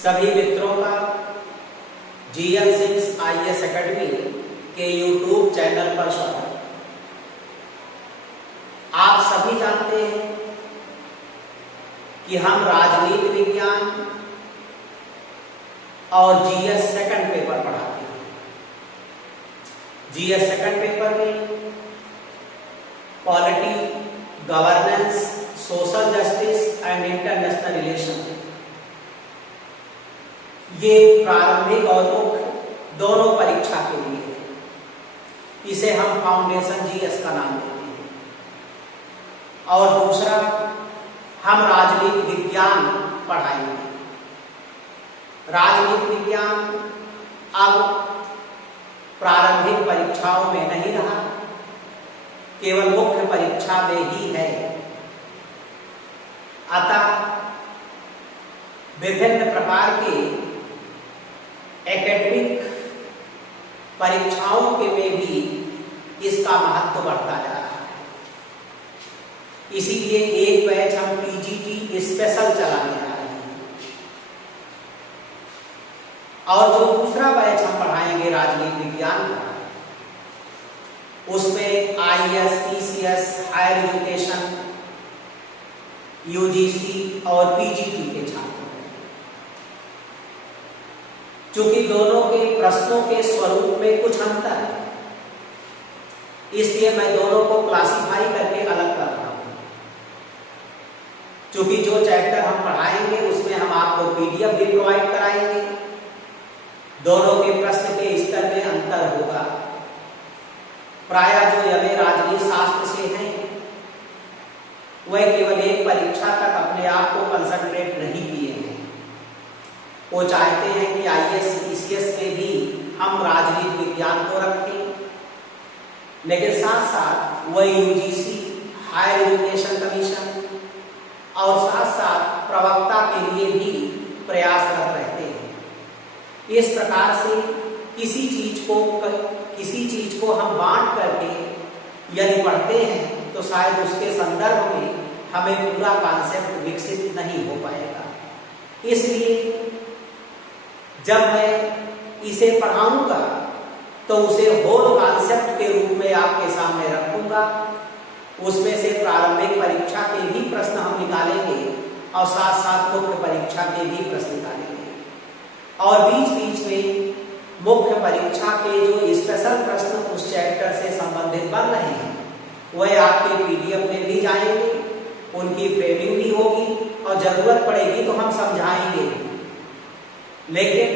सभी मित्रों का GN6 IAS एकेडमी के YouTube चैनल पर स्वागत। आप सभी जानते हैं कि हम राजनीति विज्ञान और GS सेकंड पेपर पढ़ाते हैं। GS सेकंड पेपर में polity, governance, social justice and international relation, ये प्रारंभिक और मुख्य दोनों परीक्षा के लिए है। इसे हम फाउंडेशन GS का नाम देते हैं। और दूसरा, हम राजनीति विज्ञान पढ़ाएंगे। राजनीति विज्ञान अब प्रारंभिक परीक्षाओं में नहीं रहा, केवल मुख्य परीक्षा में ही है। अतः विभिन्न प्रकार के एकेडमिक परीक्षाओं के में भी इसका महत्व बढ़ता जा रहा है। इसीलिए एक बैच हम PGT स्पेशल चलाने जा रहे हैं और जो दूसरा बैच हम पढ़ाएंगे राजनीति विज्ञान का, उसमें IAS, PCS, higher education, UGC और PGT के छात्र। चूंकि दोनों के प्रश्नों के स्वरूप में कुछ अंतर है, इसलिए मैं दोनों को क्लासिफाई करके अलग कर रहा हूं। चूंकि जो चैप्टर हम पढ़ाएंगे उसमें हम आपको PDF भी प्रोवाइड कराएंगे, दोनों के प्रश्न के स्तर में अंतर होगा। प्रायः जो यह राजनीति शास्त्र से हैं, वह केवल एक परीक्षा तक अपने आप को कंसंट्रेट नहीं किए हैं। वो चाहते हैं कि IAS, PCS में भी हम राजनीति विज्ञान को रखें, लेकिन साथ साथ वह UGC, हायर एजुकेशन कमीशन और साथ साथ प्रवक्ता के लिए भी प्रयासरत रहते हैं। इस प्रकार से किसी चीज को हम बांट करके यदि पढ़ते हैं तो शायद उसके संदर्भ में हमें पूरा कॉन्सेप्ट विकसित नहीं हो पाएगा। इसलिए जब मैं इसे पढ़ाऊंगा तो उसे होल कॉन्सेप्ट के रूप में आपके सामने रखूंगा। उसमें से प्रारंभिक परीक्षा के भी प्रश्न हम निकालेंगे और साथ साथ मुख्य परीक्षा के भी प्रश्न निकालेंगे। और बीच बीच में मुख्य परीक्षा के जो स्पेशल प्रश्न उस चैप्टर से संबंधित बन रहे हैं, वह आपके PDF में भी जाएंगे, उनकी फ्रेमिंग भी होगी और जरूरत पड़ेगी तो हम समझाएंगे। लेकिन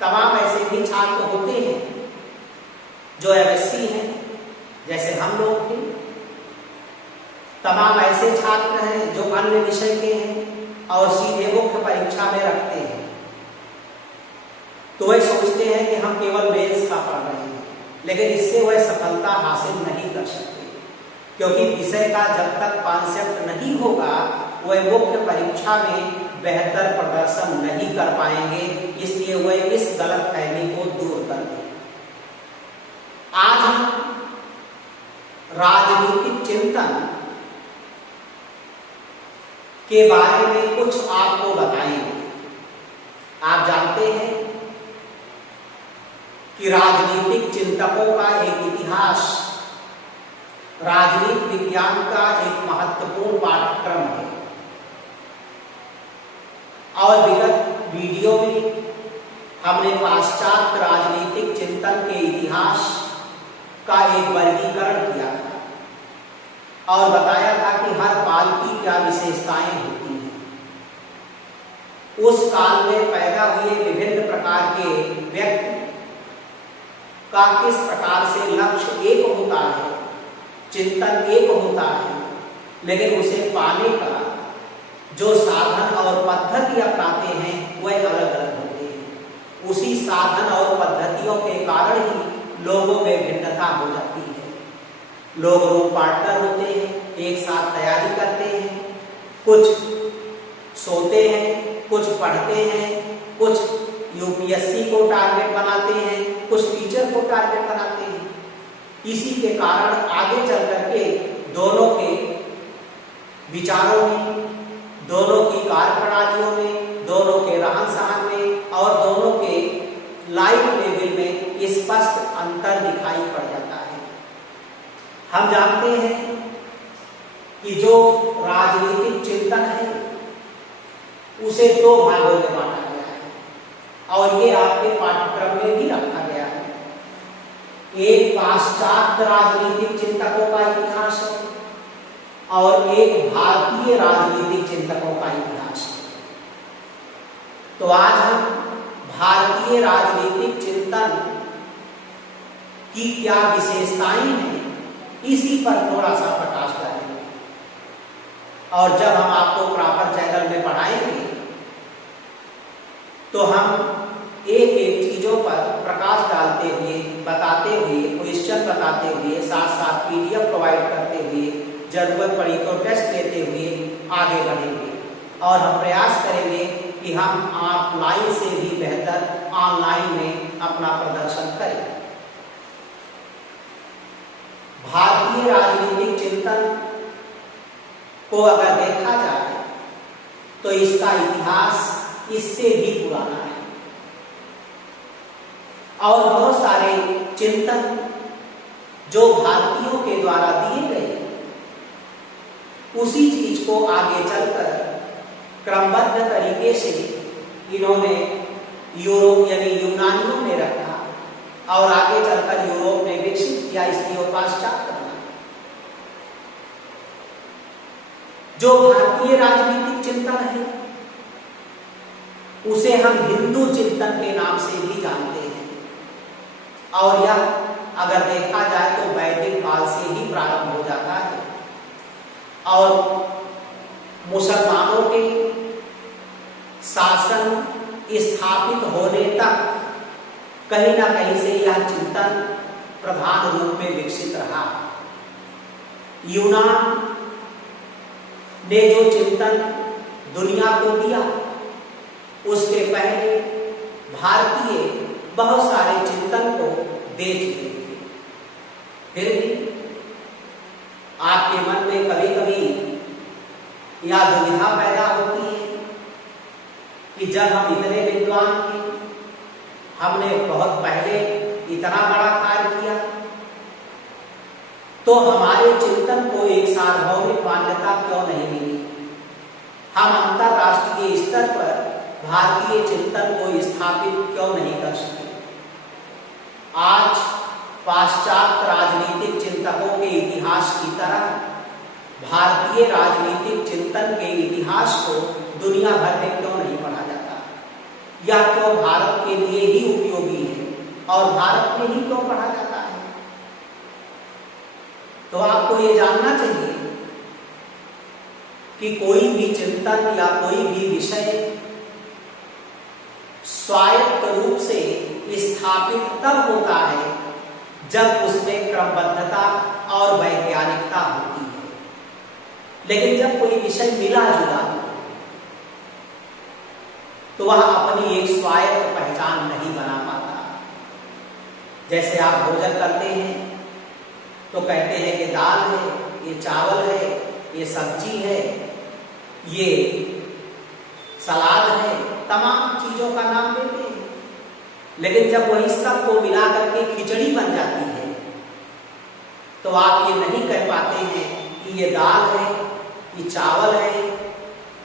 तमाम ऐसे भी छात्र होते हैं जो MSc हैं, जैसे हम लोग थे। तमाम ऐसे छात्र हैं जो अन्य विषय के हैं और सीधे मुख्य परीक्षा में रखते हैं। तो वह सोचते हैं कि हम केवल मेंस का पढ़ रहे हैं, लेकिन इससे वह सफलता हासिल नहीं कर सकते, क्योंकि विषय का जब तक कॉन्सेप्ट नहीं होगा वह मुख्य परीक्षा में बेहतर प्रदर्शन नहीं कर पाएंगे। इसलिए वह इस गलतफहमी को दूर कर दें। आज हम राजनीतिक चिंतन के बारे में कुछ आपको बताएंगे। आप जानते हैं कि राजनीतिक चिंतकों का एक इतिहास राजनीति विज्ञान का एक महत्वपूर्ण पाठ्यक्रम है। और विगत वीडियो में हमने पाश्चात्य राजनीतिक चिंतन के इतिहास का एक वर्गीकरण किया था और बताया था कि हर काल की क्या विशेषताएं होती हैं। उस काल में पैदा हुए विभिन्न प्रकार के व्यक्ति का किस प्रकार से लक्ष्य एक होता है, चिंतन एक होता है, लेकिन उसे पाने का जो साधन और पद्धति अपनाते हैं वह अलग अलग होते हैं। उसी साधन और पद्धतियों के कारण ही लोगों में भिन्नता हो जाती है। लोग रूम पार्टनर होते हैं, एक साथ तैयारी करते हैं, कुछ सोते हैं, कुछ पढ़ते हैं, कुछ UPSC को टारगेट बनाते हैं, कुछ टीचर को टारगेट बनाते हैं। इसी के कारण आगे चल करके दोनों के विचारों में, दोनों की कार्यप्रणालियों में, दोनों के रहन सहन लाइफ लेवल में स्पष्ट अंतर दिखाई पड़ जाता है। हम जानते हैं कि जो राजनीतिक चिंतन है उसे दो भागों में बांटा गया है और ये आपके पाठ्यक्रम में भी रखा गया है। एक पाश्चात्य राजनीतिक चिंतकों का इतिहास है और एक भारतीय राजनीतिक चिंतकों का इतिहास है। तो आज हम भारतीय राजनीतिक चिंतन की क्या विशेषताएं हैं इसी पर थोड़ा सा प्रकाश डालेंगे और जब हम आपको प्रॉपर चैनल में पढ़ाएंगे तो हम एक एक चीजों पर प्रकाश डालते हुए, बताते हुए, क्वेश्चन बताते हुए, साथ साथ पीडीएफ प्रोवाइड करते हुए, जरूरत पड़ी तो टेस्ट लेते हुए आगे बढ़ेंगे और हम प्रयास करेंगे कि हम ऑफलाइन से भी बेहतर ऑनलाइन में अपना प्रदर्शन करें। भारतीय राजनीतिक चिंतन को अगर देखा जाए तो इसका इतिहास इससे भी पुराना है और बहुत सारे चिंतन जो भारतीयों के द्वारा दिए गए उसी चीज को आगे चलकर क्रमबद्ध तरीके से इन्होंने यूरोप यानी यूनानियों ने रखा और आगे चलकर यूरोप ने विकसित किया, इसलिए पाश्चात्य बना। जो भारतीय राजनीतिक चिंतन है उसे हम हिंदू चिंतन के नाम से भी जानते हैं और यह अगर देखा जाए तो वैदिक काल से ही प्रारंभ हो जाता है और मुसलमानों के शासन स्थापित होने तक कहीं ना कहीं से यह चिंतन प्रधान रूप में विकसित रहा। यूनान ने जो चिंतन दुनिया को दिया उसके पहले भारतीय बहुत सारे चिंतन को दे चुके थे। फिर भी आपके मन में कभी कभी यह दुविधा पैदा होती है कि जब हम इतने विद्वान थे, हमने बहुत पहले इतना बड़ा कार्य किया, तो हमारे चिंतन को एक सार्वभौमिक मान्यता क्यों नहीं मिली? हम अंतरराष्ट्रीय स्तर पर भारतीय चिंतन को स्थापित क्यों नहीं कर सके? आज पाश्चात्य राजनीतिक चिंतकों के इतिहास की तरह भारतीय राजनीतिक चिंतन के इतिहास को दुनिया भर में क्यों नहीं पढ़ा जाता? यह क्यों भारत के लिए ही उपयोगी है और भारत में ही क्यों पढ़ा जाता है? तो आपको ये जानना चाहिए कि कोई भी चिंतन या कोई भी विषय स्वायत्त रूप से स्थापित तब होता है जब उसमें क्रमबद्धता और वैज्ञानिकता होती है। लेकिन जब कोई विषय मिला जुला तो वह अपनी एक स्वायत्त पहचान नहीं बना पाता। जैसे आप भोजन करते हैं तो कहते हैं कि दाल है, ये चावल है, ये सब्जी है, ये सलाद है, तमाम चीजों का नाम देते हैं। लेकिन जब वही सब को मिला करके खिचड़ी बन जाती है तो आप ये नहीं कह पाते हैं कि ये दाल है, कि चावल है,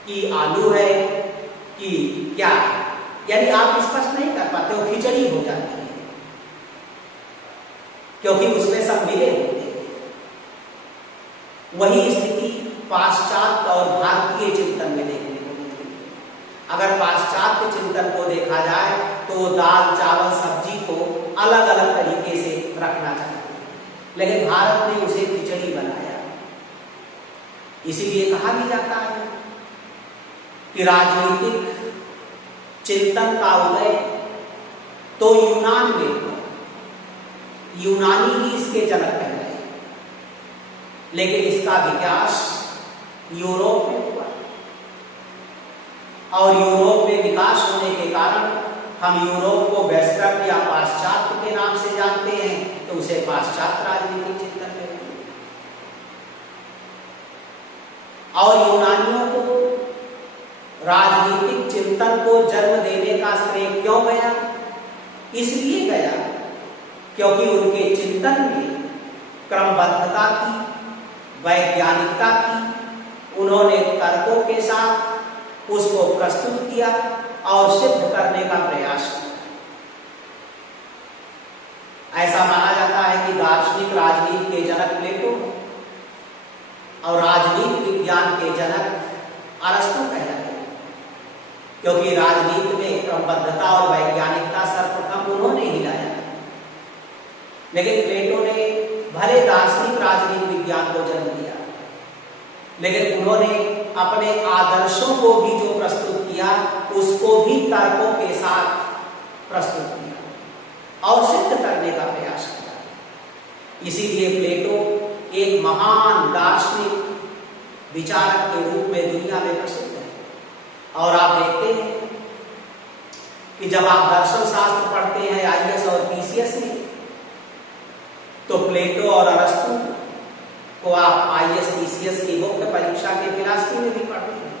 कि आलू है, कि क्या है। यानी आप स्पष्ट नहीं कर पाते, वो खिचड़ी हो जाती है क्योंकि उसमें सब मिले होते हैं। वही स्थिति पाश्चात्य और भारतीय चिंतन में देखने को मिलती है। अगर पाश्चात्य चिंतन को देखा जाए तो दाल, चावल, सब्जी को अलग अलग तरीके से रखना चाहिए, लेकिन भारत ने उसे खिचड़ी बनाया। इसीलिए कहा भी जाता है कि राजनीतिक चिंतन का उदय तो यूनान में हुआ, यूनानी ही इसके जनक कहलाए, लेकिन इसका विकास यूरोप में हुआ और यूरोप में विकास होने के कारण हम यूरोप को वेस्टर्न या पाश्चात्य के नाम से जानते हैं, तो उसे पाश्चात्य राजनीतिक चिंतन कहते हैं। और यूनानियों को राजनीतिक चिंतन को जन्म देने का श्रेय क्यों गया? इसलिए गया क्योंकि उनके चिंतन में क्रमबद्धता थी, वैज्ञानिकता थी। उन्होंने तर्कों के साथ उसको प्रस्तुत किया और सिद्ध करने का प्रयास किया। ऐसा माना जाता है कि दार्शनिक राजनीति के जनक प्लेटो और राजनीति विज्ञान के जनक अरस्तु कहलाते हैं, क्योंकि राजनीति में क्रमबद्धता और वैज्ञानिकता सर्वप्रथम उन्होंने ही लाया। लेकिन प्लेटो ने भले दार्शनिक राजनीति विज्ञान को जन्म दिया, लेकिन उन्होंने अपने आदर्शों को भी जो प्रस्तुत किया उसको भी तर्कों के साथ प्रस्तुत किया और सिद्ध करने का प्रयास किया। इसीलिए प्लेटो एक महान दार्शनिक विचारक के रूप में दुनिया में प्रसिद्ध है। और आप देखते हैं कि जब आप दर्शन शास्त्र पढ़ते हैं आईएएस और पीसीएस में, तो प्लेटो और अरस्तु को आप आईएएस पीसीएस की मुख्य परीक्षा के फिलॉसफी में भी पढ़ते हैं।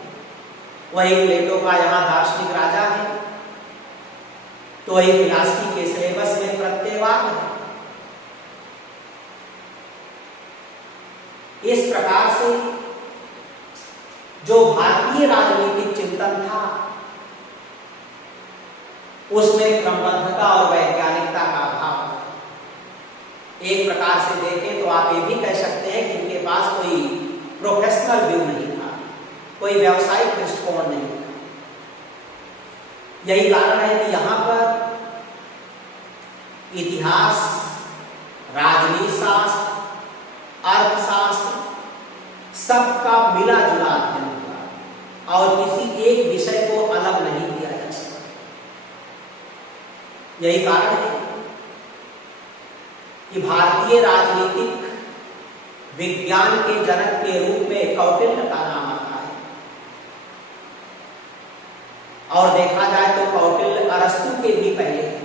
वही प्लेटो का यहाँ दार्शनिक राजा है, तो वही फिलॉसफी के सिलेबस में प्रत्ययवाद है। इस प्रकार से जो भारतीय राजनीतिक चिंतन था उसमें क्रमबद्धता और वैज्ञानिकता का अभाव था। एक प्रकार से देखें तो आप ये भी कह सकते हैं कि इनके पास कोई प्रोफेशनल व्यू नहीं था, कोई व्यावसायिक दृष्टिकोण नहीं था। यही कारण है कि यहां पर इतिहास, राजनीति शास्त्र, अर्थशास्त्र सबका मिला जुला अध्ययन हुआ और किसी एक विषय को अलग नहीं किया जा सकता। यही कारण है कि भारतीय राजनीतिक विज्ञान के जनक के रूप में कौटिल्य का नाम आता है। और देखा जाए तो कौटिल्य अरस्तु के भी पहले थे।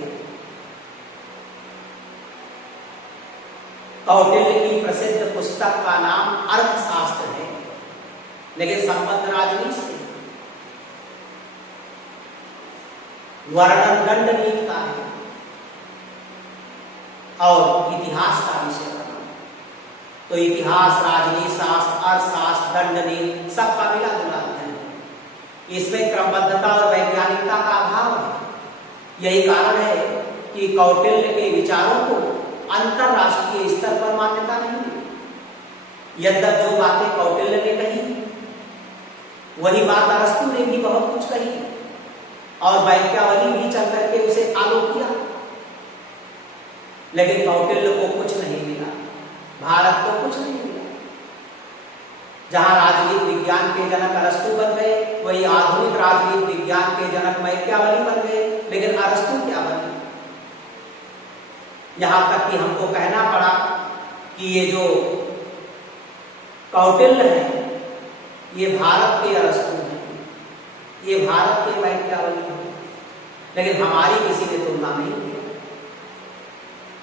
कौटिल्य की प्रसिद्ध पुस्तक का नाम अर्थशास्त्र है, लेकिन संबंध राजनीति से, वर्णन दंड नीति का है और इतिहास का विषय बना। तो इतिहास, राजनीति शास्त्र, अर्थशास्त्र, दंड नीति सबका मिला जुला अध्ययन है। इसमें क्रमबद्धता और वैज्ञानिकता का अभाव है। यही कारण है कि कौटिल्य के विचारों को अंतरराष्ट्रीय स्तर पर मान्यता नहीं मिली। यद्यप जो बातें कौटिल्य ने कही वही बात अरस्तु ने भी बहुत कुछ कही और वाक्यावली भी चल करके उसे फॉलो किया, लेकिन कौटिल्य को कुछ नहीं मिला, भारत को कुछ नहीं मिला। जहां राजनीति विज्ञान के जनक अरस्तु बन गए, वही आधुनिक राजनीति विज्ञान के जनक वाक्यावली बन गए, लेकिन अरस्तु क्या बने? यहां तक कि हमको कहना पड़ा कि ये जो कौटिल्य है ये भारत के अरस्तु हैं, ये भारत के वाक्यावली हैं, लेकिन हमारी किसी ने तुलना नहीं की।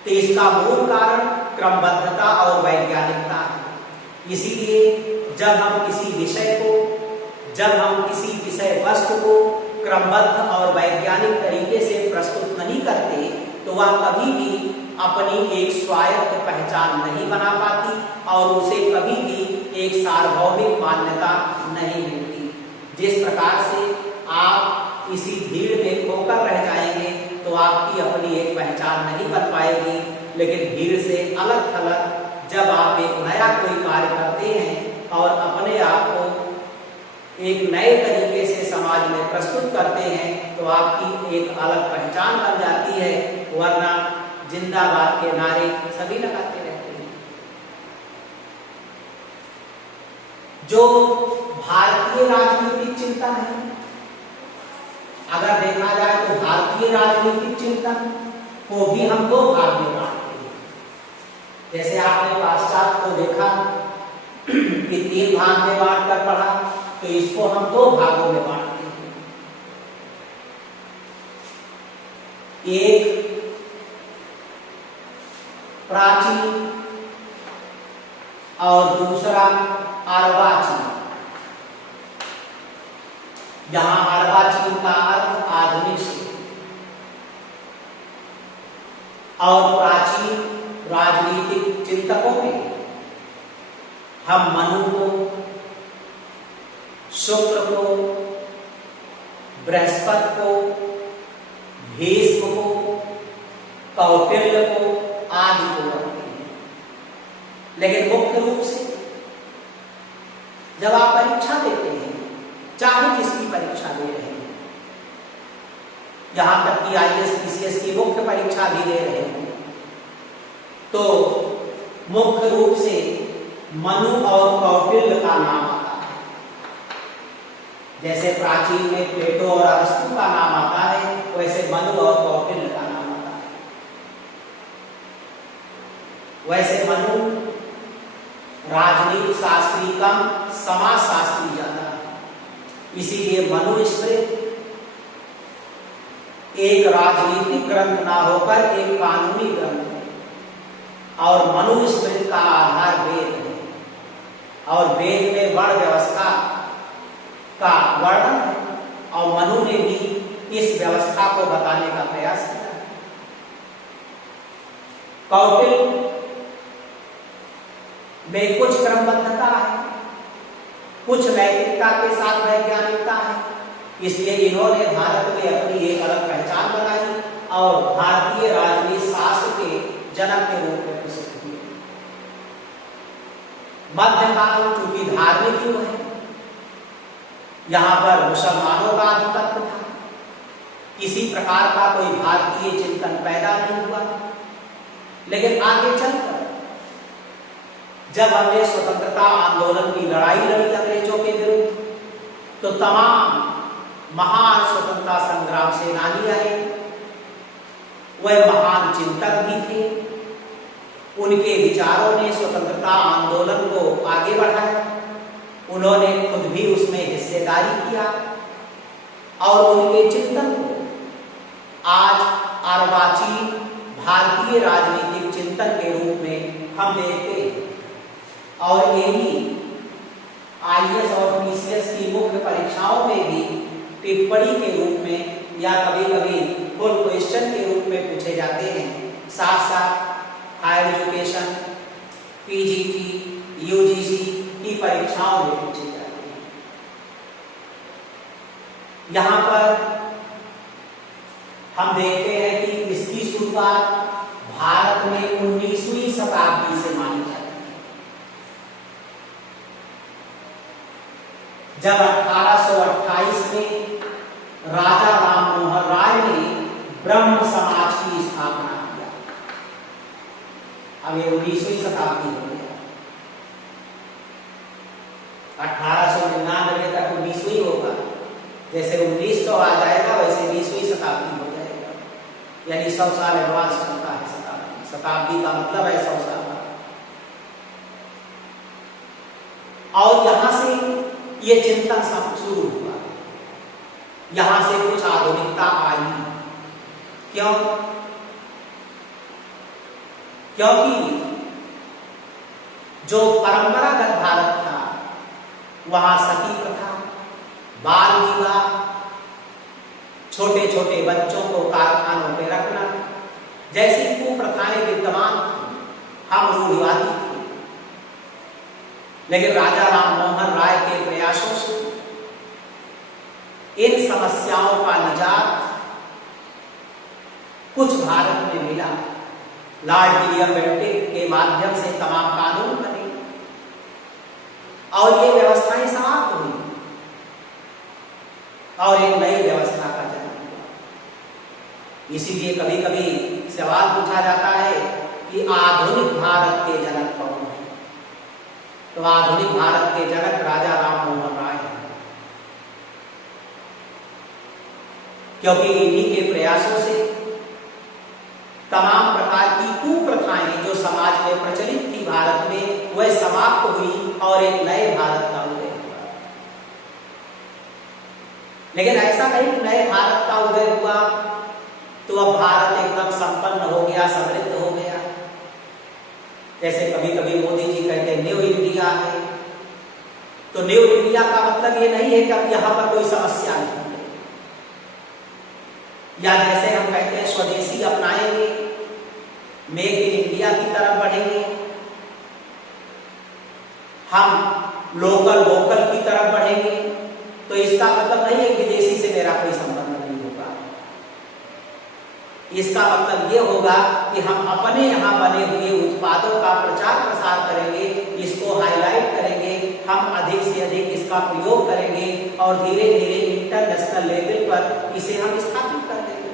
तो इसका मूल कारण क्रमबद्धता और वैज्ञानिकता है। इसीलिए जब हम किसी विषय वस्तु को क्रमबद्ध और वैज्ञानिक तरीके से प्रस्तुत नहीं करते तो वह कभी भी अपनी एक स्वायत्त पहचान नहीं बना पाती और उसे कभी भी एक सार्वभौमिक मान्यता नहीं मिलती। जिस प्रकार से आप इसी भीड़ में खोकर रह जाएंगे तो आपकी अपनी एक पहचान नहीं बन पाएगी, लेकिन भीड़ से अलग थलग जब आप एक नया कोई कार्य करते हैं और अपने आप को एक नए तरीके से समाज में प्रस्तुत करते हैं तो आपकी एक अलग पहचान बन जाती है, वरना जिंदाबाद के नारे सभी लगाते रहते हैं। जो भारतीय राजनीतिक चिंतन है, अगर देखा जाए तो भारतीय राजनीतिक चिंतन को भी हम दो भाग में बांटते हैं। जैसे आपने पाश्चात्य को देखा कि 3 भाग में बांटकर पढ़ा, तो इसको हम 2 भागों में बांटते हैं। एक प्राचीन और दूसरा अर्वाचीन। जहां अर्वाचीन का अर्थ आधुनिक से, और प्राचीन राजनीतिक चिंतकों में हम मनु को, शुक्र को, बृहस्पति को, भीष्म को, कौटिल्य को आदि को रखते हैं। लेकिन मुख्य रूप से जब आप परीक्षा देते हैं, चाहे जिसकी परीक्षा दे रहे हैं, यहां तक कि आईएएस पीसीएस की मुख्य परीक्षा भी दे रहे हैं, तो मुख्य रूप से मनु और कौटिल्य का नाम आता है। जैसे प्राचीन में प्लेटो और अरस्तु का नाम आता है, वैसे मनु और कौटिल्य का नाम आता है। वैसे मनु राजनीति शास्त्री का समाज शास्त्री ज्यादा है, इसीलिए मनुस्मृति एक राजनीतिक ग्रंथ ना होकर एक कानूनी ग्रंथ है। और मनुस्मृति का आधार वेद है, और वेद में वर्ण व्यवस्था का वर्णन है, और मनु ने भी इस व्यवस्था को बताने का प्रयास किया। कौटिल्य में कुछ क्रमबद्धता है, कुछ नैतिकता के साथ वैज्ञानिकता है, इसलिए इन्होंने भारत में अपनी एक अलग पहचान बनाई और भारतीय राजनीति शास्त्र के जनक के रूप में प्रसिद्ध हुए। मध्यकाल चूंकि धार्मिक युग है, यहां पर मुसलमानों का आधिपत्य था, किसी प्रकार का कोई भारतीय चिंतन पैदा नहीं हुआ। लेकिन आगे चलकर जब हमने स्वतंत्रता आंदोलन की लड़ाई लड़ी अंग्रेजों के विरुद्ध, तो तमाम महान स्वतंत्रता संग्राम सेनानी आए, वह महान चिंतक भी थे। उनके विचारों ने स्वतंत्रता आंदोलन को आगे बढ़ाया, उन्होंने खुद भी उसमें हिस्सेदारी किया, और उनके चिंतन को आज अर्वाचीन भारतीय राजनीतिक चिंतन के रूप में हम देखते हैं। और यही आईएएस और पीसीएस की मुख्य परीक्षाओं में भी टिप्पणी के रूप में या कभी कभी फुल क्वेश्चन के रूप में पूछे जाते हैं। साथ साथ हायर एजुकेशन, पीजीटी, यूजीसी की परीक्षाओं में पूछे जाते हैं। यहाँ पर हम देखते हैं कि इसकी शुरुआत भारत में 19वीं शताब्दी से मानी जाती है, जब 1828 में राजा राममोहन राय ने ब्रह्म समाज की स्थापना किया। अब ये 19वीं शताब्दी हो गया, 1899 तक 19वीं होगा, जैसे 1900 आ जाएगा वैसे 20वीं शताब्दी हो जाएगा, यानी 100 साल एडवांस चलता है शताब्दी। शताब्दी का मतलब है 100 साल। और यहां से ये चिंतन सब शुरू हुआ, यहां से कुछ आधुनिकता आई। क्यों? क्योंकि जो परंपरागत भारत था, वहां सती प्रथा, बाल विवाह, छोटे छोटे बच्चों को कारखानों पे रखना जैसी कुप्रथाएं विद्यमान थी, हम रूढ़िवादी थे। लेकिन राजा राममोहन राय के प्रयासों से इन समस्याओं का निजात कुछ भारत में मिला। लॉर्ड विलियम बेंटिक के माध्यम से तमाम कानून बने और ये व्यवस्थाएं समाप्त हुई और एक नई व्यवस्था का जन्म हुआ। इसीलिए कभी कभी सवाल पूछा जाता है कि आधुनिक भारत के जनक कौन है? तो आधुनिक भारत के जनक राजा राममोहन राय हैं, क्योंकि इन्हीं के प्रयासों से तमाम प्रकार की कुप्रथाएं जो समाज में प्रचलित थी भारत में, वह समाप्त हुई और एक नए भारत का उदय हुआ। लेकिन ऐसा नहीं कि नए भारत का उदय हुआ तो अब भारत एकदम संपन्न हो गया, समृद्ध हो गया। जैसे कभी कभी मोदी जी कहते हैं न्यू इंडिया है, तो न्यू इंडिया का मतलब ये नहीं है कि अब यहां पर कोई समस्या नहीं है, या जैसे हम कहते हैं स्वदेशी अपनाएंगे, मेक इन इंडिया की तरफ बढ़ेंगे, हम लोकल वोकल की तरफ बढ़ेंगे, तो इसका मतलब नहीं है विदेशी से मेरा कोई संबंध नहीं होगा। इसका मतलब ये होगा कि हम अपने यहाँ बने हुए उत्पादों का प्रचार प्रसार करेंगे, इसको हाईलाइट करेंगे, हम अधिक से अधिक इसका प्रयोग करेंगे और धीरे धीरे इंटरनेशनल लेवल पर इसे हम स्थापित कर देंगे,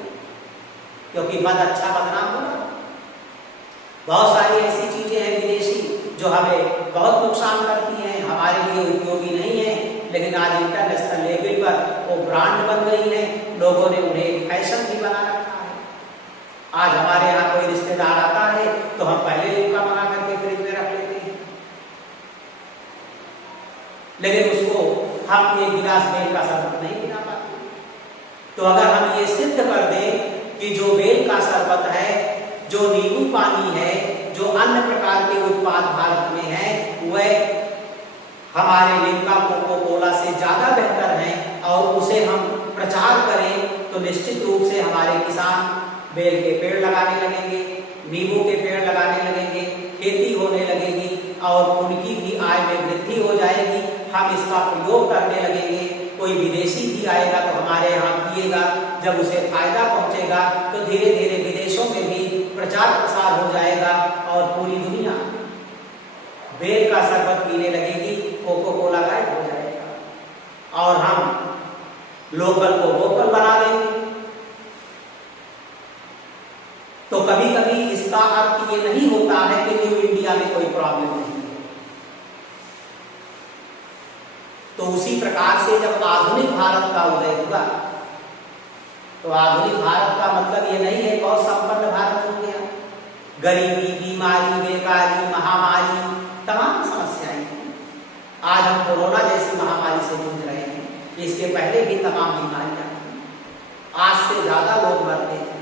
क्योंकि मद अच्छा बदनाम होगा। बहुत सारी ऐसी चीजें हैं विदेशी जो हमें बहुत नुकसान करती हैं, हमारे लिए उपयोगी नहीं है, लेकिन आज इंटरनेशनल लेवल पर वो ब्रांड बन गई है, लोगों ने उन्हें फैशन भी बना रखा है। आज हमारे यहाँ कोई रिश्तेदार आता है तो हम पहले लिमका बना करके फ्रिज में रख लेते हैं, लेकिन उसको हम एक गिलास बेल का शरबत नहीं पिला पाते। तो अगर हम ये सिद्ध कर दें कि जो बेल का शरबत है, जो नींबू पानी है, जो अन्य प्रकार के उत्पाद भारत में है, वह हमारे लिमका कोको कोला से ज्यादा बेहतर है और उसे हम प्रचार करें, तो निश्चित रूप से हमारे किसान बेल के पेड़ लगाने लगेंगे, नींबू के पेड़ लगाने लगेंगे, खेती होने लगेगी और उनकी भी आय में वृद्धि हो जाएगी। हम इसका प्रयोग करने लगेंगे, कोई विदेशी भी आएगा तो हमारे यहाँ पिएगा, जब उसे फायदा पहुंचेगा तो धीरे धीरे विदेशों में भी प्रचार प्रसार हो जाएगा और पूरी दुनिया बेल का शरबत पीने लगेगी, कोको कोला गायब हो जाएगा और हम लोकल को वोकल बना देंगे। तो कभी कभी इसका अर्थ ये नहीं होता है कि न्यू इंडिया में कोई प्रॉब्लम नहीं है। तो उसी प्रकार से जब आधुनिक भारत का उदय हुआ, तो आधुनिक भारत का मतलब ये नहीं है बहुत संपन्न भारत हो गया। गरीबी, बीमारी, बेकारी, महामारी, तमाम समस्याएं हैं। आज हम कोरोना जैसी महामारी से जूझ रहे हैं, इसके पहले भी तमाम बीमारियां थी, आज से ज्यादा लोग मरते थे,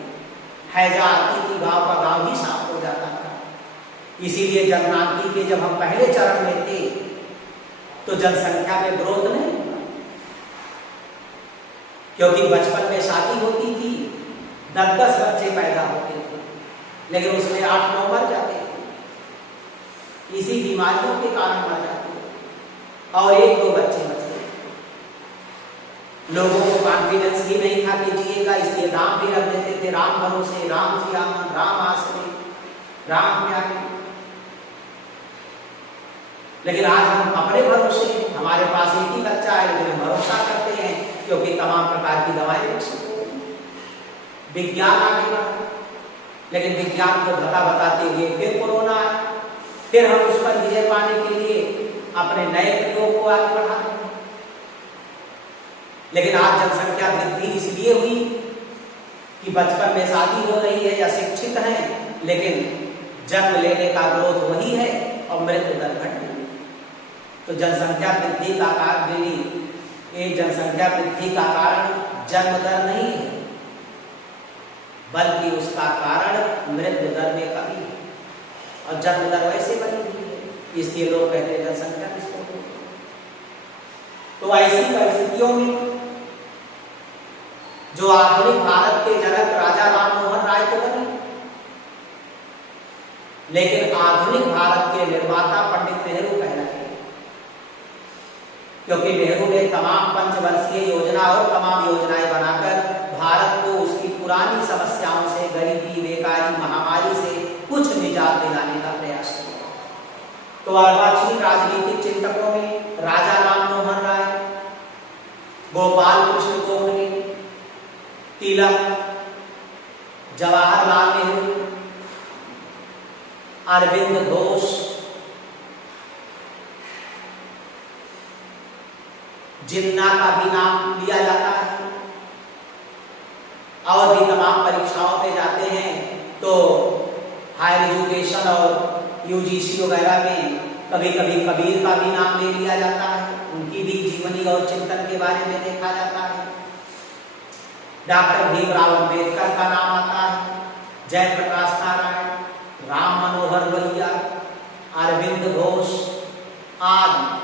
हैजा आती थी, गांव का गांव ही साफ हो जाता था। इसीलिए जननांगी के जब हम पहले चरण में थे तो जनसंख्या में ग्रोथ नहीं हुआ, क्योंकि बचपन में शादी होती थी, 10-10 बच्चे पैदा होते थे, लेकिन उसमें 8-9 मर जाते थे, इसी बीमारियों के कारण मर जाते थे और 1-2 बच्चे बचते थे। लोगों को कॉन्फिडेंस भी नहीं था कि जिएगा, इसलिए नाम भी रख देते थे राम भरोसे, राम जी रामन, राम आश्रय, राम प्यारे। लेकिन आज हम अपने भरोसे, हमारे पास एक ही बच्चा है लेकिन भरोसा करते हैं, क्योंकि तमाम प्रकार की दवाएं विकसित हो रही, विज्ञान आगे बढ़ा, लेकिन विज्ञान को बताते हुए फिर कोरोना आया, फिर हम उस पर विजय पाने के लिए अपने नए प्रयोग को आगे बढ़ा रहे हैं। लेकिन आज जनसंख्या वृद्धि इसलिए हुई कि बचपन में शादी हो रही है या शिक्षित है, लेकिन जन्म लेने का ग्रोथ वही है और मृत्यु दर घट रही है। तो जनसंख्या वृद्धि का कारण जनसंख्या वृद्धि का कारण जन्म दर नहीं है, बल्कि उसका कारण मृत्यु दर में कमी है, और जन्म दर वैसे बनी हुई है, इसलिए लोग कहते हैं जनसंख्या विस्फोट हो। तो ऐसी परिस्थितियों में जो आधुनिक भारत के जनक राजा राम मोहन राय को बने, लेकिन आधुनिक भारत के निर्माता पंडित नेहरू कहलाते, क्योंकि नेहरू ने तमाम पंचवर्षीय योजना और तमाम योजनाएं बनाकर भारत को उसकी पुरानी समस्याओं से, गरीबी, बेकारी, महामारी से कुछ निजात दिलाने का प्रयास किया। तो अर्वाचीन राजनीतिक चिंतकों में राजा राम मोहन राय, गोपाल कृष्ण गोखले, तिलक, जवाहरलाल नेहरू, अरविंद घोष, जिन्ना का भी नाम लिया जाता है, और भी तमाम परीक्षाओं पे जाते हैं तो हायर एजुकेशन और यूजीसी वगैरह में कभी कभी कबीर का भी नाम ले लिया जाता है, उनकी भी जीवनी और चिंतन के बारे में देखा जाता है। डॉक्टर भीमराव अंबेडकर का नाम आता है, जयप्रकाश नारायण, राम मनोहर लोहिया, अरविंद घोष आदि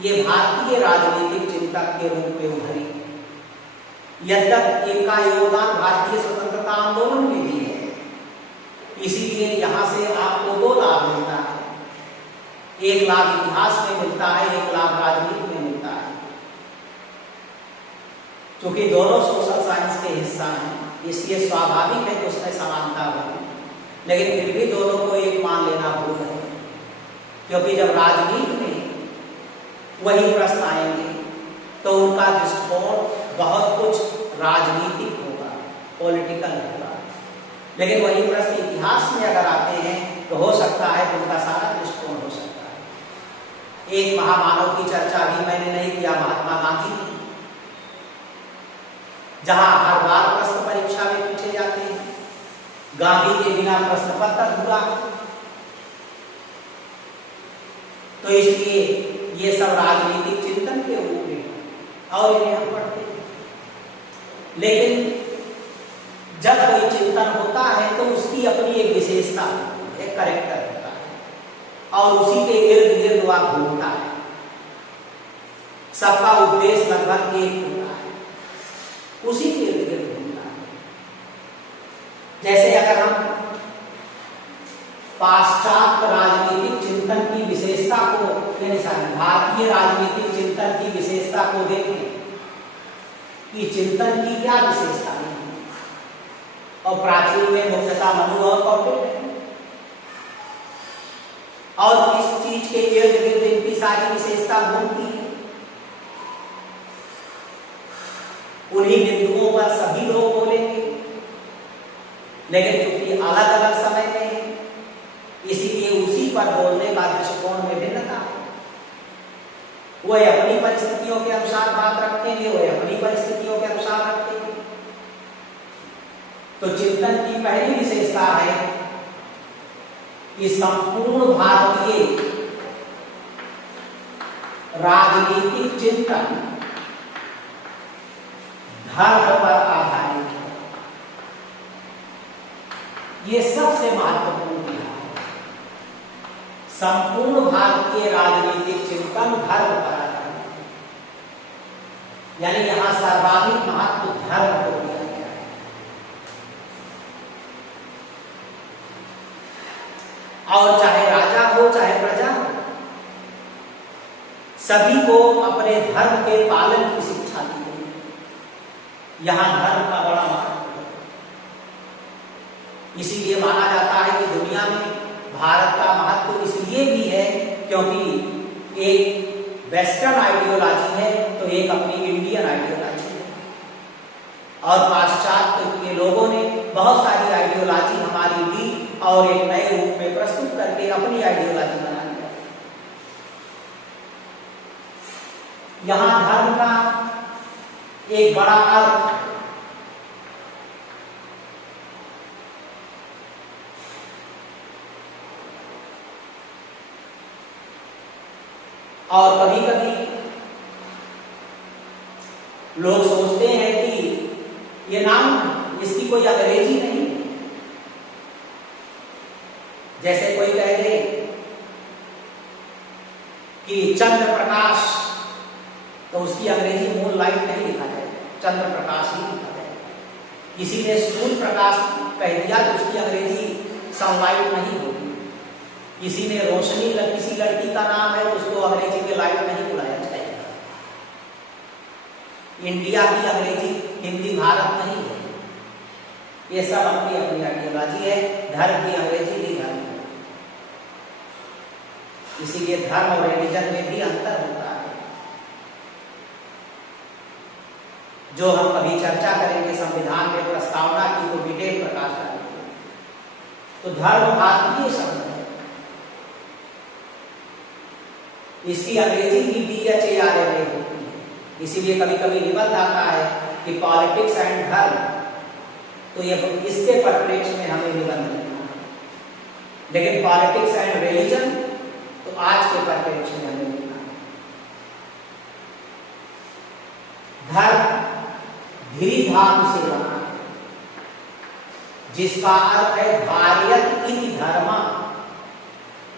ये भारतीय राजनीतिक चिंतक के रूप में उभरी। यद्यपि इनका योगदान भारतीय स्वतंत्रता आंदोलन में भी है, इसीलिए लाभ इतिहास में मिलता है, एक लाभ राजनीति में मिलता है। क्योंकि दोनों सोशल साइंस के हिस्सा हैं, इसलिए स्वाभाविक है कि उसमें समानता हो, लेकिन फिर भी दोनों को एक मान लेना भूल है। क्योंकि जब राजनीति में वही प्रश्न आएंगे तो उनका दृष्टिकोण बहुत कुछ राजनीतिक होगा, पॉलिटिकल होगा, लेकिन वही प्रश्न इतिहास में अगर आते हैं तो हो सकता है कि उनका सारा दृष्टिकोण हो सकता है। एक महामानव की चर्चा भी मैंने नहीं किया, महात्मा गांधी की, जहां हर बार प्रश्न परीक्षा में पूछे जाते हैं, गांधी के बिना प्रश्न पत्र अधूरा। तो इसलिए ये सब राजनीतिक चिंतन के रूप में और इन्हें हम पढ़ते हैं। लेकिन जब कोई चिंतन होता है तो उसकी अपनी एक विशेषता, एक कैरेक्टर होता है और उसी के इर्द गिर्द वह घूमता है। सबका उद्देश्य लगभग एक होता है, उसी के इर्द गिर्द घूमता है। जैसे अगर हम पाश्चात्य राजनीतिक चिंतन की विशेषता को, यानी भारतीय राजनीतिक चिंतन की विशेषता को देखें कि चिंतन की क्या विशेषता है, और प्राचीन में मुख्यतः मनु और कौटिल्य, और किस चीज के इर्द गिर्द इनकी सारी विशेषता घूमती है, उन्हीं बिंदुओं पर सभी लोग बोलेंगे, लेकिन क्योंकि अलग अलग समय में है, इसीलिए उसी पर बोलने का दृष्टिकोण में भिन्नता है। वह अपनी परिस्थितियों के अनुसार बात रखेंगे, वह अपनी परिस्थितियों के अनुसार रखेंगे। तो चिंतन की पहली विशेषता है कि संपूर्ण भारतीय राजनीतिक चिंतन धर्म पर आधारित है। ये सबसे महत्वपूर्ण है। संपूर्ण भारतीय राजनीतिक चिंतन धर्म पर आधारित है, यानी यहां सर्वाधिक महत्व धर्म को दिया गया है। और चाहे राजा हो चाहे प्रजा हो, सभी को अपने धर्म के पालन की शिक्षा दी गई है। यहां धर्म का बड़ा महत्व है। इसीलिए माना जाता है कि दुनिया में भारत का महत्व इसलिए भी है क्योंकि एक वेस्टर्न आइडियोलॉजी है तो एक अपनी इंडियन आइडियोलॉजी है, और पाश्चात्य के लोगों ने बहुत सारी आइडियोलॉजी हमारी ली और एक नए रूप में प्रस्तुत करके अपनी आइडियोलॉजी बना लिया। यहां धर्म का एक बड़ा अर्थ और कभी कभी लोग सोचते हैं कि ये नाम, इसकी कोई अंग्रेजी नहीं है। जैसे कोई कह दे कि चंद्र प्रकाश, तो उसकी अंग्रेजी मून लाइट नहीं लिखा जाए, चंद्र प्रकाश ही लिखा जाए। किसी ने सूर्य प्रकाश कह दिया तो उसकी अंग्रेजी सनलाइट नहीं होगी। किसी ने रोशनी, किसी लड़की का नाम है तो उसको अंग्रेजी में लाइट नहीं बुलाया जाएगा। इंडिया की अंग्रेजी हिंदी भारत नहीं है। ये सब अपनी अपनी आइडियोलॉजी है। धर्म की अंग्रेजी भी धर्म है। इसीलिए धर्म और रिलीजन में भी अंतर होता है, जो हम कभी चर्चा करेंगे संविधान में प्रस्तावना की तो डिटेल प्रकाश डालेंगे। तो धर्म भारतीय शब्द है, इसकी अंग्रेजी भी DHARMA होती है। इसीलिए कभी कभी निबंध आता है कि पॉलिटिक्स एंड धर्म, तो ये इसके परिप्रेक्ष्य में हमें निबंध लिखना है। लेकिन पॉलिटिक्स एंड रिलीजन तो आज के परिप्रेक्ष्य में हमें लिखना है। धर्म धीरीधाम से बना है, जिसका अर्थ है धार्यत इति धर्म।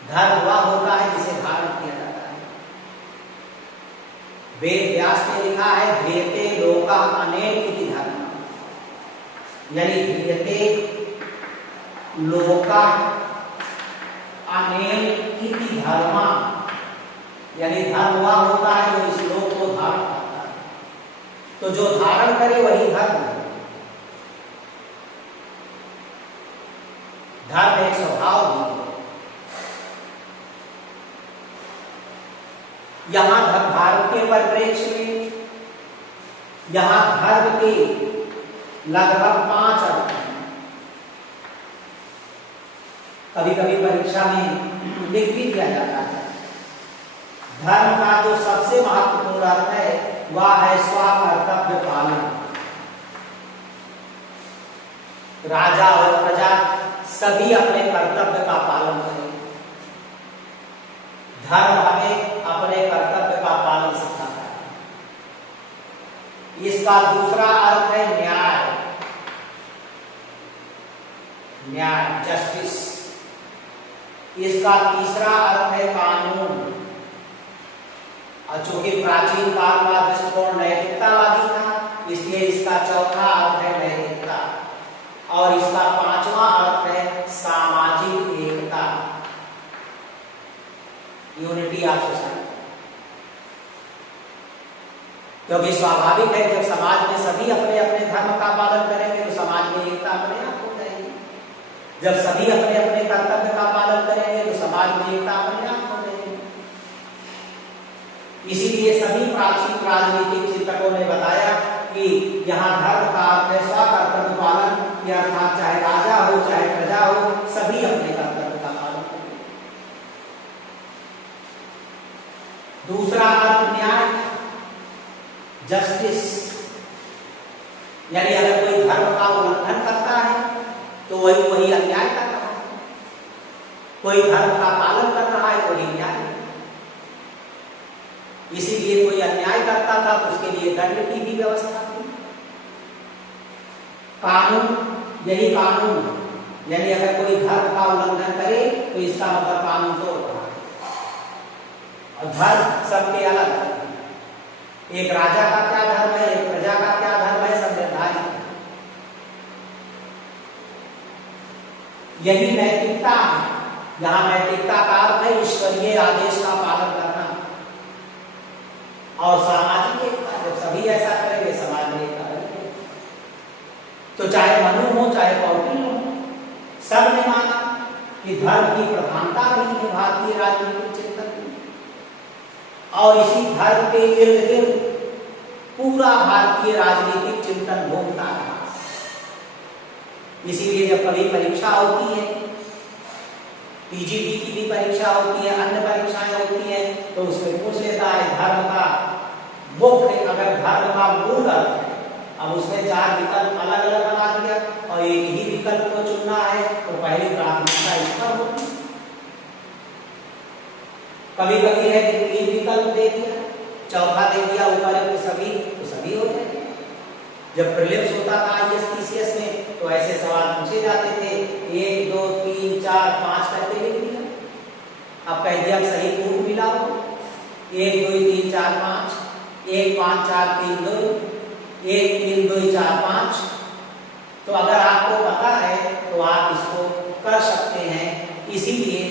धर्म वह होता है जिसे धारण किया जाता है। वेद व्यास ने लिखा है ध्येते लोका अनेन इति धर्म, यानी ध्येते लोका अनेन इति धर्म, यानी धर्म वह होता है जो इस लोक को धारण करता है। तो जो धारण करे वही धर्म है। धर्म एक स्वभाव भी है। यहां भारत के परिप्रेक्ष्य में यहां धर्म के लगभग 5 अर्थ हैं। कभी कभी परीक्षा में लिख भी दिया जाता है। धर्म का जो सबसे महत्वपूर्ण अर्थ है वह है स्वकर्तव्य पालन। राजा और प्रजा सभी अपने कर्तव्य का पालन करें। धर्म हमें अपने कर्तव्य का पालन सिखाता है। इसका दूसरा अर्थ है न्याय, न्याय जस्टिस। इसका तीसरा अर्थ है कानून। और चूंकि प्राचीन काल का दृष्टिकोण नैतिकतावादी था, इसलिए इसका चौथा अर्थ है नैतिकता। और इसका 5वां अर्थ है सामाजिक एकता, यूनिटी ऑफ सोसाइटी। क्योंकि स्वाभाविक है जब समाज में सभी अपने अपने धर्म का पालन करेंगे तो समाज में एकता अपने आप हो जाएगी। जब सभी अपने अपने कर्तव्य का पालन करेंगे तो समाज में एकता अपने आप हो जाएगी। इसीलिए सभी प्राचीन राजनीतिक चिंतकों ने बताया कि यहाँ धर्म का अर्थ है स्वकर्तव्य पालन, अर्थात चाहे राजा हो चाहे प्रजा हो सभी अपने कर्तव्य का पालन करें। दूसरा अर्थ न्याय, जस्टिस। यानी अगर कोई धर्म का उल्लंघन करता है तो वही अन्याय कर रहा है। कोई धर्म का पालन कर रहा है तो वही न्याय है। इसीलिए कोई अन्याय करता था तो उसके लिए दंड की भी व्यवस्था थी। कानून, यही कानून, यानी अगर कोई धर्म का उल्लंघन करे तो इसका मतलब कानून तोड़ रहा है। और धर्म सबके अलग है। एक राजा का क्या धर्म है, एक प्रजा का क्या धर्म है, सब निर्धारित है। यही नैतिकता है। यहाँ नैतिकता का अर्थ है ईश्वरीय आदेश का पालन करना। और सामाजिक एकता, जब सभी ऐसा करेंगे समाज में एकता बनेगी। तो चाहे मनु हो चाहे कौटिल्य हो, सब ने माना कि धर्म की प्रधानता रही है भारतीय राजनीतिक चिंतन में। और इसी धर्म के इर्द गिर्द पूरा भारतीय राजनीतिक चिंतन घूमता है। इसीलिए जब कभी परीक्षा होती है, पीजीटी की भी परीक्षा होती है, अन्य परीक्षाएं होती हैं, तो उसमें पूछ लेता है धर्म का मुख्य, अगर धर्म का मूल अर्थ है। अब उसमें 4 विकल्प अलग अलग बना दिया और एक ही विकल्प को चुनना है तो पहली प्राथमिकता इस पर होगी। कभी कभी है कि 3 विकल्प दे दिया, चौथा दे दिया ऊपर है तो सभी हो जाएंगे। जब प्रीलिम्स होता था आईएएस पीसीएस में तो ऐसे सवाल पूछे जाते थे, 1 2 3 4 5 करके लिख दिया। अब कह दिया सही पूर्व मिलाओ, 1 2 3 4 5, 1 5 4 3 2, 1 3 2 4 5। तो अगर आपको पता है तो आप इसको कर सकते हैं। इसीलिए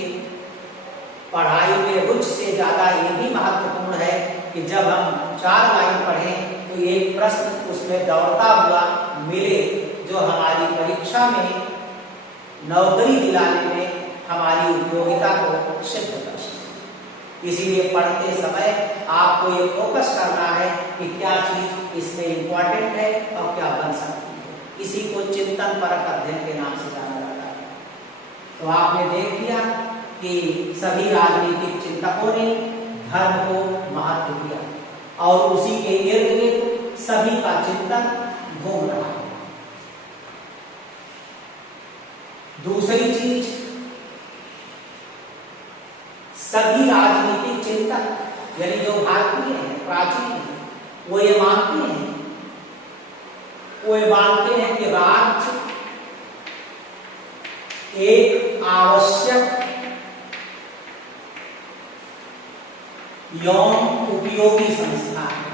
पढ़ाई में रुचि से ज्यादा ये भी महत्वपूर्ण है कि जब हम 4 लाइन पढ़ें तो एक प्रश्न उसमें दौड़ता हुआ मिले जो हमारी परीक्षा में नौकरी दिलाने में हमारी उपयोगिता को सिद्ध कर सके। इसीलिए पढ़ते समय आपको ये फोकस करना है कि क्या चीज इसमें इंपॉर्टेंट है और क्या बन सकती है। इसी को चिंतन परक अध्ययन के नाम से जाना जाता है। तो आपने देख लिया कि सभी राजनीतिक चिंतकों ने धर्म को महत्व दिया और उसी के इर्द गिर्द सभी का चिंतन घूम रहा है। दूसरी चीज, सभी राजनीतिक चिंतक यानी जो भारतीय हैं, प्राचीन हैं, वो ये मानते हैं कि राज्य एक आवश्यक एवं उपयोगी संस्था है।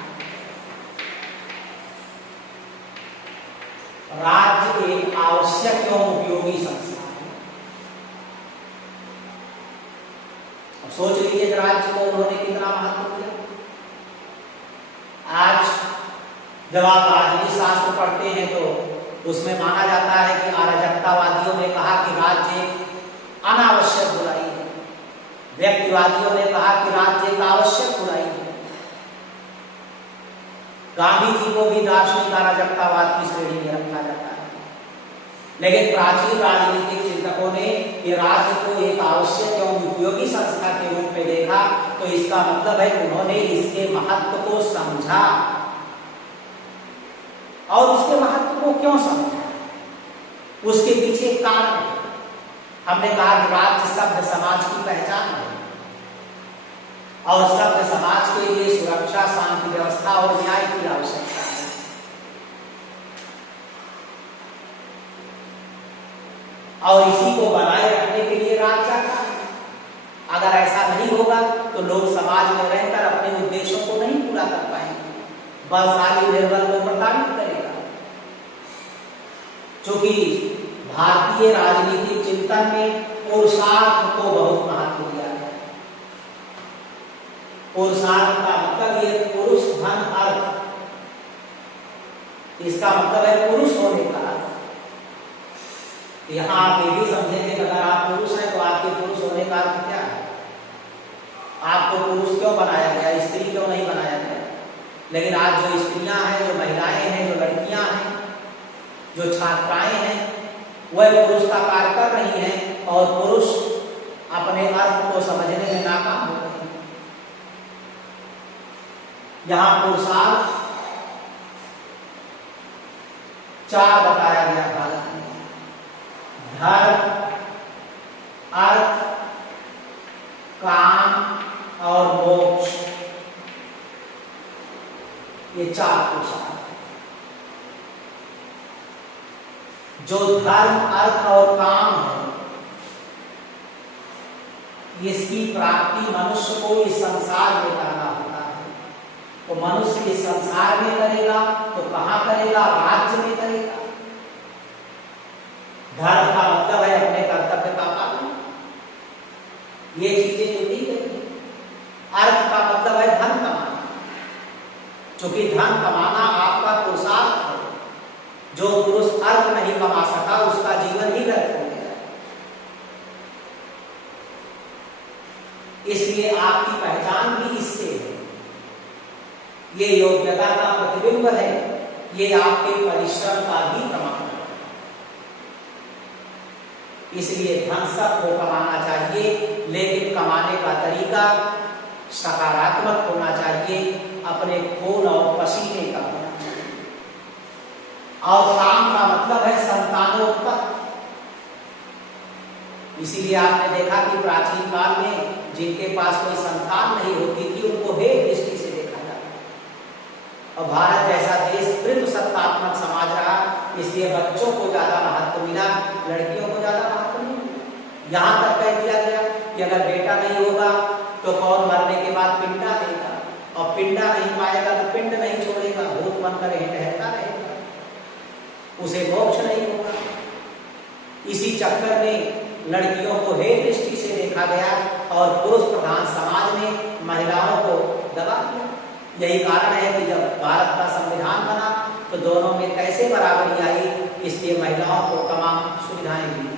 राज्य एक आवश्यक एवं उपयोगी संस्था है। सोच लीजिए राज्य को उन्होंने कितना महत्व दिया। आज जब आप राजनीति शास्त्र पढ़ते हैं तो उसमें माना जाता है कि अराजकतावादियों ने कहा कि राज्य अनावश्यक बुराई है, व्यक्तिवादियों ने कहा कि राज्य एक आवश्यक बुराई है। गांधी जी को भी दार्शनिक अराजकतावाद की श्रेणी में रखा जाता है, लेकिन प्राचीन राजनीतिक चिंतकों ने ये राज्य को एक आवश्यक एवं उपयोगी संस्था के रूप में देखा। तो इसका मतलब है कि उन्होंने इसके महत्व को समझा। और उसके महत्व को क्यों समझा, उसके पीछे कारण है। हमने कहा कि राज्य सभ्य समाज की पहचान है और सभ्य समाज के लिए सुरक्षा, शांति व्यवस्था और न्याय की आवश्यकता है। और इसी को बनाए रखने के लिए राज्य आता है। अगर ऐसा नहीं होगा तो लोग समाज में रहकर अपने उद्देश्यों को नहीं पूरा कर पाएंगे, बलशाली निर्बल को प्रताड़ित करेगा। क्योंकि भारतीय राजनीतिक चिंतन में पुरुषार्थ को बहुत महत्व दिया है। पुरुषार्थ का मतलब ये पुरुष धन अर्थ, इसका मतलब है पुरुष होने का अर्थ। यहाँ आप ये भी समझेंगे कि अगर आप पुरुष हैं तो आपके पुरुष होने का अर्थ क्या है। आपको पुरुष क्यों बनाया गया, स्त्री क्यों नहीं बनाया गया। लेकिन आज जो स्त्रियां हैं, जो महिलाएं हैं, जो लड़कियां हैं, जो छात्राएं हैं, वह पुरुष का कार्य कर रही हैं और पुरुष अपने अर्थ को समझने में नाकाम हो रहे हैं। यहाँ पुरुषार्थ 4 बताया गया भारत में: धर्म, अर्थ, काम और मोक्ष। ये 4 पुरुषार्थ। जो धर्म, अर्थ और काम है, इसकी प्राप्ति मनुष्य को इस संसार में करना होता है। तो मनुष्य इस संसार में करेगा तो कहां करेगा, राज्य में करेगा। धर्म का मतलब है अपने कर्तव्य का पालन, ये चीजें जो नहीं करेगी। अर्थ का मतलब है धन कमाना, क्योंकि धन कमाना आपका पुरुषार्थ है। जो पुरुष अर्थ नहीं कमा सका उसका जीवन ही व्यर्थ हो गया। इसलिए आपकी पहचान भी इससे है। ये योग्यता का प्रतिबिंब है, ये आपके परिश्रम का भी प्रमाण है। इसलिए धन सबको कमाना चाहिए, लेकिन कमाने का तरीका सकारात्मक होना चाहिए, अपने खून और पसीने का होना चाहिए। और काम का मतलब है संतानोत्पत्ति। इसीलिए आपने देखा कि प्राचीन काल में जिनके पास कोई संतान नहीं होती थी उनको हे दृष्टि से देखा जाता। और भारत जैसा देश पितृसत्तात्मक समाज रहा, इसलिए बच्चों को ज्यादा महत्व मिला, लड़कियों को ज्यादा महत्व नहीं मिला। यहाँ तक कह दिया गया कि अगर बेटा नहीं होगा तो कौन मरने के बाद पिंडा देगा, और पिंडा नहीं पाएगा तो पिंड नहीं छोड़ेगा, भूत बनकर रहता रहेगा, उसे मोक्ष नहीं होगा। इसी चक्कर में लड़कियों को हे दृष्टि से देखा गया और पुरुष प्रधान समाज में महिलाओं को दबा दिया। यही कारण है कि जब भारत का संविधान बना तो दोनों में कैसे बराबरी आई, इसलिए महिलाओं को तमाम सुविधाएं दी गई।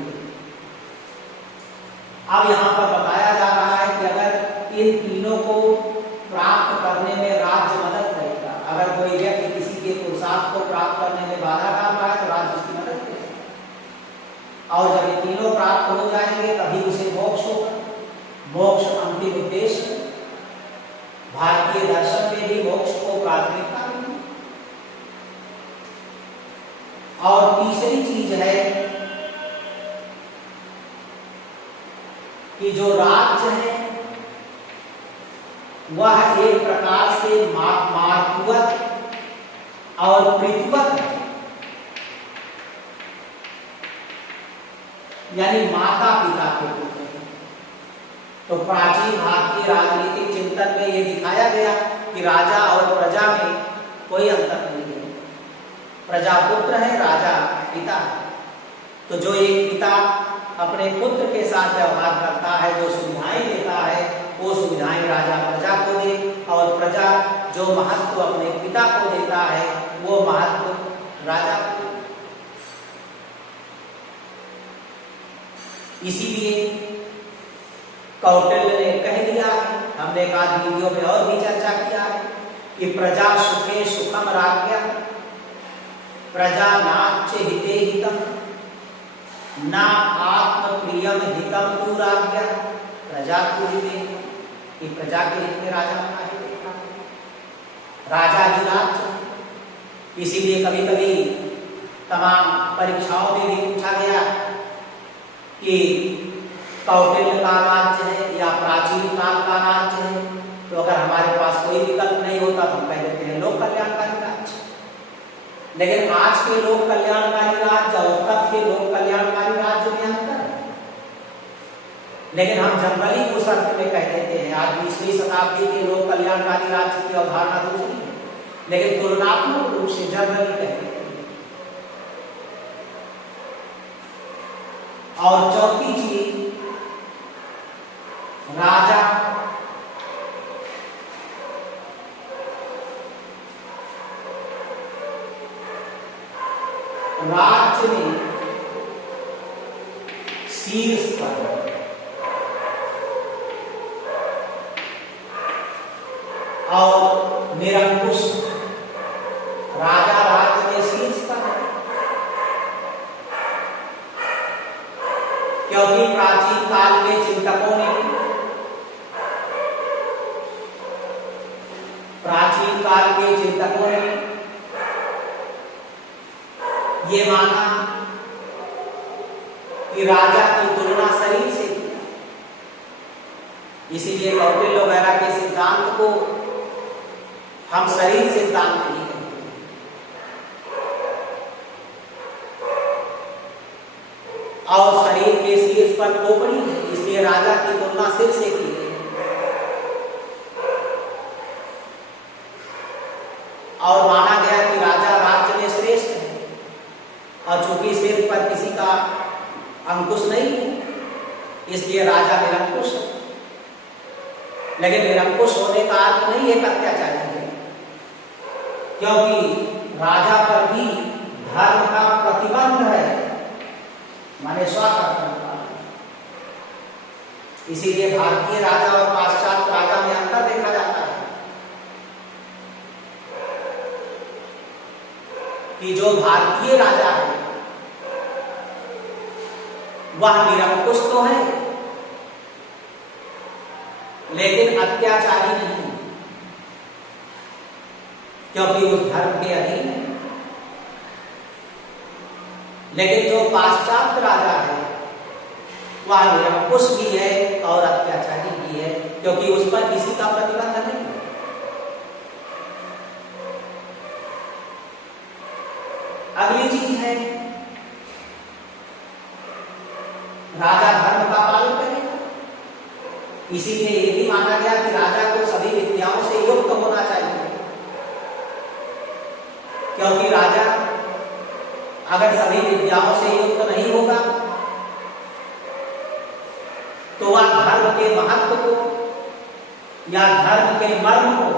अब यहाँ पर बताया जा रहा है कि अगर इन तीनों को प्राप्त करने में राज्य मदद करेगा, अगर कोई व्यक्ति किसी के पुरुषार्थ को प्राप्त करने में बाधा डाल रहा है तो राज्य उसकी मदद करेगा। और जब ये तीनों प्राप्त हो जाएंगे तभी उसे मोक्ष होगा। मोक्ष अंतिम उद्देश्य है। भारतीय दर्शन में भी मोक्ष को प्राथमिकता मिली। और तीसरी चीज है कि जो राज्य है वह एक प्रकार से मातृत्व और पितृत्व है, यानी माता पिता के पुत्र है। तो प्राचीन भारतीय राजनीतिक चिंतन में यह दिखाया गया कि राजा और प्रजा में कोई अंतर नहीं है। प्रजा पुत्र है, राजा पिता है। तो जो एक पिता अपने पुत्र के साथ व्यवहार करता है, जो सुविधाएं देता है, वो सुविधाएं राजा प्रजा को दे और प्रजा जो महत्व अपने पिता को देता है वो महत्व राजा को। इसीलिए कौटिल्य ने कह दिया है, हमने एक आध वीडियो में और भी चर्चा किया है कि प्रजा सुखे सुखम राज्ञा प्रजा नाच्य हिते हितम ना आत्म प्रियम हितम तू राज्ञा प्रजा तू हिते, कि प्रजा के हित में राजा का हित देखा, राजा ही राज्य। इसीलिए कभी कभी तमाम परीक्षाओं में भी पूछा गया कि कौटिल्य का राज्य है या प्राचीन काल का राज्य है, तो अगर हमारे पास कोई विकल्प नहीं होता तो हम कह देते हैं लोक कल्याणकारी राज्य। लेकिन आज के लोक कल्याणकारी राज्य और तब के लोक कल्याणकारी राज्य में अंतर है। लेकिन हम जनरली उस अर्थ में कह देते हैं, आज 20वीं शताब्दी के लोक कल्याणकारी राज्य की अवधारणा दूसरी है, लेकिन तुलनात्मक रूप से जनरली कहते हैं। और चौथी चीज, राजा राज्य में शीर्ष पर और निरंकुश, राजा राज्य में शीर्ष पर है क्योंकि प्राचीन काल के चिंतकों ने ये माना कि राजा की तुलना शरीर से की, इसीलिए कौटिल्य वगैरह के सिद्धांत को हम शरीर सिद्धांत नहीं कहते। और शरीर के शीर्ष पर खोपड़ी है, इसलिए राजा की तुलना सिर से की गई। और माना गया कि राजा राज्य में श्रेष्ठ है, और चूंकि सिर पर किसी का अंकुश नहीं है इसलिए राजा निरंकुश है। लेकिन निरंकुश होने का अर्थ नहीं है अत्याचारी है, क्योंकि राजा पर भी धर्म का प्रतिबंध है, माने स्वकर्तव्य का। इसीलिए भारतीय राजा और पाश्चात्य राजा में अंतर देखा जाता है कि जो भारतीय राजा है वह निरंकुश तो है लेकिन अत्याचारी नहीं, क्योंकि उस धर्म के अधीन है। लेकिन जो पाश्चात्य राजा है वह निरंकुश भी है और अत्याचारी भी है, क्योंकि उस पर किसी का प्रतिबंध नहीं है। अगली चीज है राजा धर्म का पालन करेगा। इसीलिए ये भी माना गया कि राजा को सभी विद्याओं से युक्त होना चाहिए, क्योंकि राजा अगर सभी विद्याओं से युक्त नहीं होगा तो वह धर्म के महत्व को या धर्म के मर्म को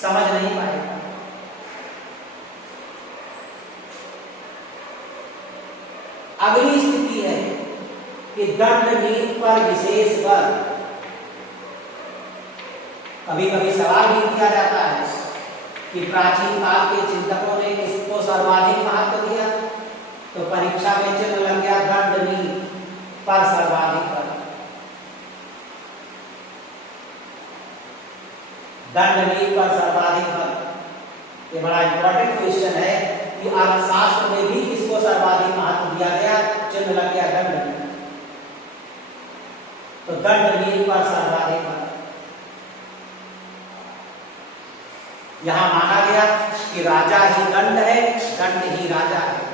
समझ नहीं पाएगा। अगली स्थिति है कि दंड नीति पर विशेष बल। कभी कभी सवाल भी किया जाता है कि प्राचीन काल के चिंतकों ने किसको सर्वाधिक महत्व दिया, तो परीक्षा में चिन्ह लग गया दंड नीति पर सर्वाधिक बल। दंड नीति पर सर्वाधिक बल ये बड़ा इंपॉर्टेंट क्वेश्चन है कि अर्थशास्त्र में भी किसको सर्वाधिक महत्व दिया गया, चिन्ह लग गया दंड नीति। तो दंड नीति पर सर्वाधिक बल। यहां माना गया कि राजा ही दंड है, दंड ही राजा है।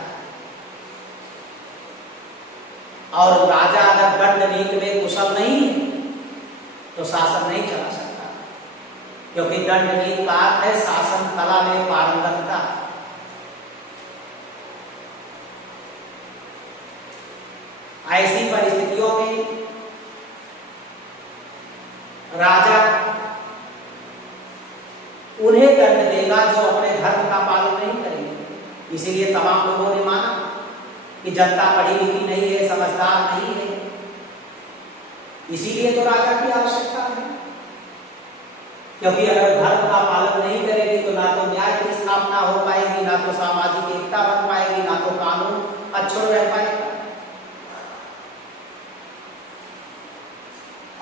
और राजा अगर दंड नीति में कुशल नहीं है तो शासन नहीं चला सकता, क्योंकि दंड नीति का अर्थ है शासन कला में पारंगतता। ऐसी परिस्थितियों में राजा उन्हें दंड देगा जो अपने धर्म का पालन नहीं करेंगे। इसीलिए तमाम लोगों ने माना कि जनता पढ़ी लिखी नहीं है, समझदार नहीं है, इसीलिए तो राजा की आवश्यकता है। क्योंकि अगर धर्म का पालन नहीं करेगी तो ना तो न्याय की स्थापना हो पाएगी, ना तो सामाजिक एकता बन पाएगी, ना तो कानून अक्षुण्ण रह पाएगा।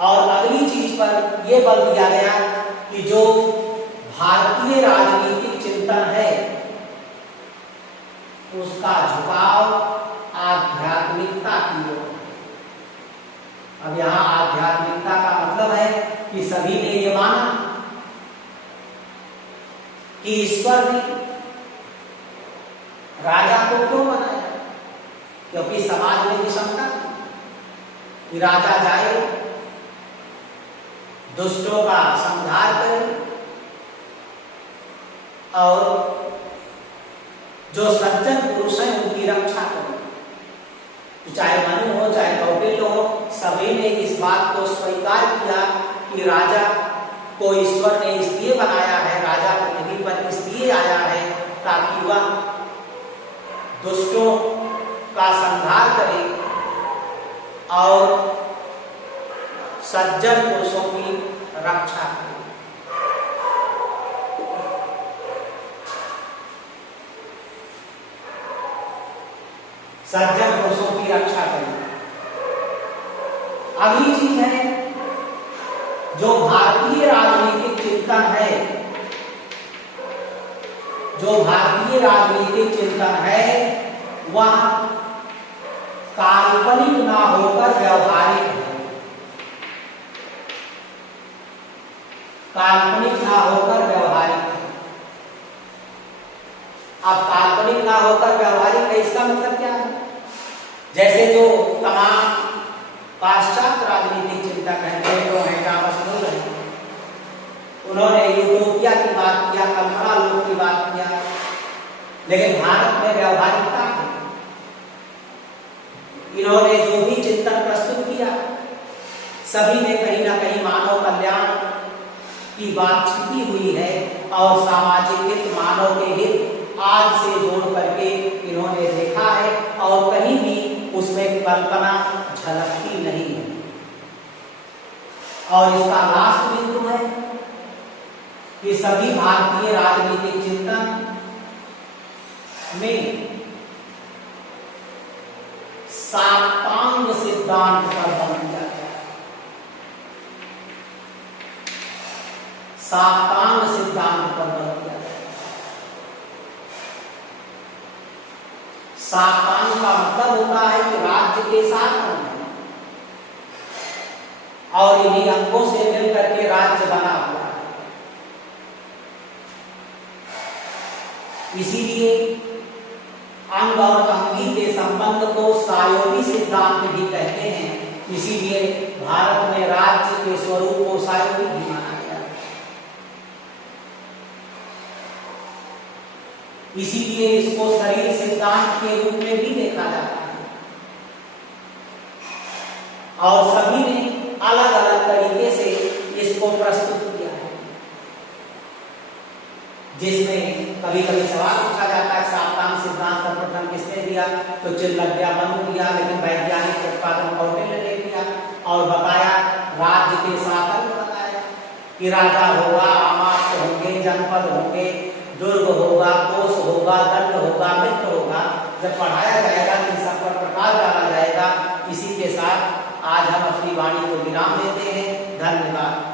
और अगली चीज पर यह बल दिया गया कि जो भारतीय राजनीतिक चिंतन है उसका झुकाव आध्यात्मिकता की ओर। अब यहां आध्यात्मिकता का मतलब है कि सभी ने यह माना कि ईश्वर ने राजा को क्यों बनाया, क्योंकि समाज में विषमता थी कि राजा जाए, दुष्टों का संहार करे और जो सज्जन पुरुष हैं उनकी रक्षा करे। तो चाहे मनु हो चाहे कौटिल्य हो, सभी ने इस बात को स्वीकार किया कि राजा को ईश्वर ने इसलिए बनाया है, राजा पृथ्वी पर इसलिए आया है ताकि वह दुष्टों का संहार करे और सज्जन पुरुषों की रक्षा करे। सज्जन पुरुषों की रक्षा करें। अगली चीज है जो भारतीय राजनीतिक चिंतन है, जो भारतीय राजनीतिक चिंतन है वह काल्पनिक ना होकर व्यवहारिक है। काल्पनिक ना होकर व्यवहारिक है। अब काल्पनिक ना होकर व्यवहारिक है, इसका मतलब क्या है? जैसे जो तमाम पाश्चात्य राजनीतिक चिंतक हैं, प्लेटो हैं, टॉमस मूर हैं, उन्होंने यूटोपिया की बात किया, कल्पना लोक की बात किया, लेकिन भारत में व्यवहारिकता है। इन्होंने जो भी चिंतन प्रस्तुत किया सभी में कहीं ना कहीं मानव कल्याण की बात छिपी हुई है और सामाजिक हित, मानव के हित आज से जोड़ करके इन्होंने देखा है और कहीं भी उसमें कल्पना झलकती नहीं है। और इसका लास्ट बिंदु है कि सभी भारतीय राजनीतिक चिंतन में साप्तांग सिद्धांत पर बल दिया गया। साप्तांग सिद्धांत पर बल दिया गया। साप्तांग का मतलब होता है कि राज्य के साथ अंग और इन्हीं अंगों से मिलकर के राज्य बना हुआ है। इसीलिए अंग और अंगी के संबंध को सायोगी सिद्धांत भी कहते हैं। इसीलिए भारत में राज्य के स्वरूप को सायोगी भी माना गया। इसीलिए इसको शरीर सिद्धांत के रूप में भी देखा जाता है और सभी ने अलग अलग तरीके से इसको प्रस्तुत किया है, जिसमें कभी कभी सवाल पूछा जाता है साप्तांग सिद्धांत का प्रथम किसने दिया, तो चिल्लग्या मनु दिया, लेकिन वैज्ञानिक प्रतिपादन कौटिल्य ने दिया और बताया राज्य के साथ अंग बताया कि राजा होगा, आमात्य होंगे, जनपद होंगे, दुर्ग होगा, कोष होगा, दंड होगा, मित्र होगा। जब पढ़ाया जाएगा इन सब पर प्रकाश डाला जाएगा। इसी के साथ आज हम अपनी वाणी को विराम देते हैं। धन्यवाद।